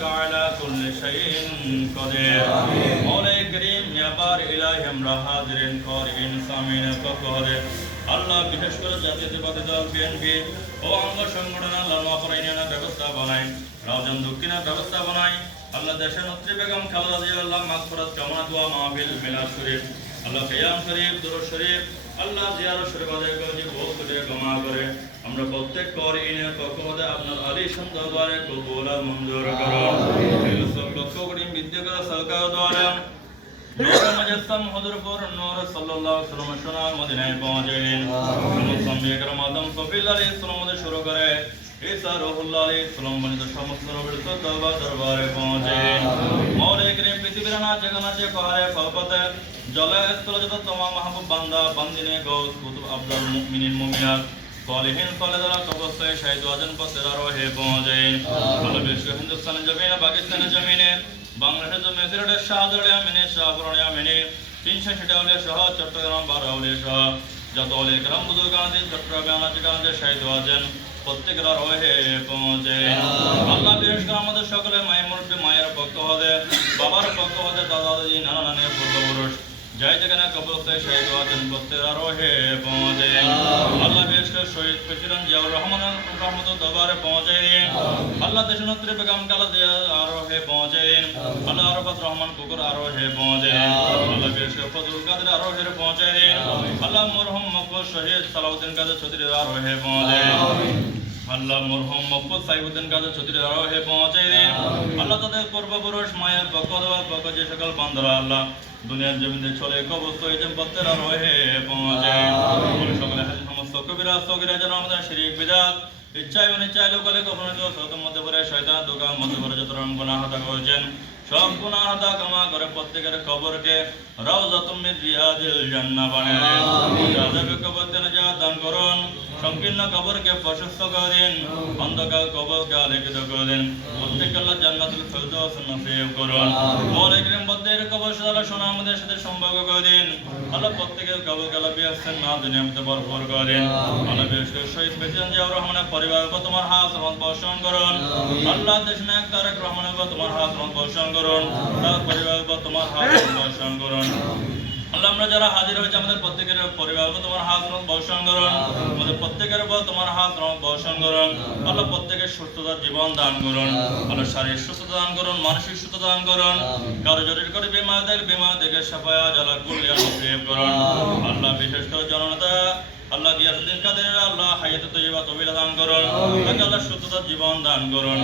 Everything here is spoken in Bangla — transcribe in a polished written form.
إنك على كل شيء قدير مولاي كريم يا بار إلهي আমরা হাজিরিন করিন সামিন ফকরে আল্লাহ বিশেষ করে জাতীয়তাবাদী দল বিএনপি ও অঙ্গ সংগঠন আল্লাহ মাফরাইনের ব্যবস্থা বানাই রাজন দক্ষিণের ব্যবস্থা বানাই আল্লাহ দেশের নেত্রী বেগম খালেদা জিয়া আল্লাহ মাগফিরাত কামনা দোয়া মাহফিল মিলাদ শরীফ আল্লাহ কিয়াম শরীফ দুরূদ শরীফ আল্লাহ জিয়ারত শরীফ আদায় করে যে বহুত করে ক্ষমা করে আমরা প্রত্যেক করিনের পক্ষে আপনার আলিশান দরবারে কবুল আর মঞ্জুর করুন এই সব লক্ষ কোটি বিদ্যা করে সরকার দ্বারা নূর মুজাসসাম হযরতপুর নূর সাল্লাল্লাহু আলাইহি ওয়াসাল্লাম সোনার মদিনায় পৌঁছালেন মুসলমানদের মাধ্যম সফিল আলাইহিস সালাম শুরু করে ঈসা রুহুল্লাহ আলাইহিস সালাম বনিত সমস্ত নবীর দরবারে পৌঁছালেন মাওলানা করিম পৃথিবীর না জায়গা যে পাহাড়ে পর্বতে জলে স্থলে যত तमाम মাহবুব বান্দা বান্দিনে গৌস কুতুব আফজাল মুমিনিন মুমিনাত সালেহিন সালেহারা কবরতে শহীদ ওয়াজন পথেরা রহে পৌঁছালেন আল্লাহ বিশ্ব হিন্দুস্তানের জমিনে পাকিস্তানের জমিনে বাংলাদেশের জমিনে সিলেটের শাহজালাল আমিনে শাহপুরানি আমিনে 360 আউলিয়া সহ চট্টগ্রাম 12 আউলিয়া সহ যত আউলিয়া کرام বুজুর্গান দিন চট্টগ্রাম ঠিকানাতে শহীদ ওয়াজন প্রত্যেকরা রহে পৌঁছে আল্লাহ বিশেষ করে আমাদের সকলে মায়ের মুরব্বি মায়ের পক্ষ হতে বাবার পক্ষ হতে দাদা দাদি নানা নানি পূর্বপুরুষ জয় যেখানে কবরতে শহীদ ওয়াজন প্রত্যেকরা রহে পৌঁছে আল্লাহ বিশেষ করে শহীদ প্রেসিডেন্ট জিয়াউর রহমান রহমতুল্লাহ দরবারে পৌঁছে আল্লাহ দেশনেত্রী বেগম খালেদা জিয়া রহে পৌঁছে আল্লাহ আরফাত রহমান কুকুর রহে পৌঁছে আল্লাহ বিশেষ করে ফজলুল কাদের রহে পৌঁছে আল্লাহ মরহুম মকবুল শহীদ সালাউদ্দিন কাদের চৌধুরী রহে পৌঁছে আল্লাহ মরহুম মকবুল সাইফুদ্দিন কাদের চৌধুরী রহে পৌঁছে আল্লাহ তাদের পূর্বপুরুষ মায়ের পক্ষ দেওয়ার পক্ষ যে সকল বান্দারা আল্লাহ দুনিয়ার জমিনে চলে কবরস্থ হয়েছেন প্রত্যেকরা রহে পৌঁছে সকলে সমস্ত কবিরা সগীরা যেন আমাদের শিরিক বিদআত ইচ্ছায় অনিচ্ছায় লোকালে কখনো সতম মধ্যে পড়ে শয়তান দোকান মধ্যে পড়ে যত রকম গুনাহ হাতা করেছেন সব গুনাহ হাতা ক্ষমা করে প্রত্যেকের কবরকে রাউযাতুম মিন রিয়াদিল জান্নাহ বানিয়ে দিন আযাবে কবর থেকে নাজাত দান করুন সংকীর্ণ কবরকে প্রশস্ত করে দিন অন্ধকার কবরকে আলোকিত করে দিন প্রত্যেককে আল্লাহ জান্নাতুল ফিরদাউস নসিব করুন মাওলানা করিম প্রত্যেকের কবর সাদা সোনা আমাদের সাথে সম্পর্ক করে দিন আল্লাহ প্রত্যেকের কবরকে আল্লাহ বিয়াসেন না দুনিয়াতে ভরপুর করে দিন আল্লাহ বিশেষ করে শহীদ প্রেসিডেন্ট জিয়াউর রহমানের পরিবারকে তোমার হাত রহমত বর্ষণ করুন আল্লাহ দেশনায়ক তারেক রহমানের তোমার হাত রহমত বর্ষণ করুন তার পরিবারকে তোমার হাত রহমত বর্ষণ করুন আল্লাহ আমরা যারা হাজির হয়েছে আমাদের প্রত্যেকের পরিবারকে তোমার হাত রহমত বর্ষণ করুন আমাদের প্রত্যেকের উপর তোমার হাত রহমত বর্ষণ করুন আল্লাহ প্রত্যেকের সুস্থতার জীবন দান করুন আল্লাহ শারীরিক সুস্থতা দান করুন মানসিক সুস্থতা দান করুন কারো জটিল করে বিমার থেকে সাফায়া জালা কুল্লিয়া নসিব করুন আল্লাহ বিশেষ করে জননেতা আল্লাহ গিয়াসউদ্দিন কাদের আল্লাহ হায়াত তৈয়বা তৌফিক দান করুন তাকে আল্লাহ সুস্থতার জীবন দান করুন।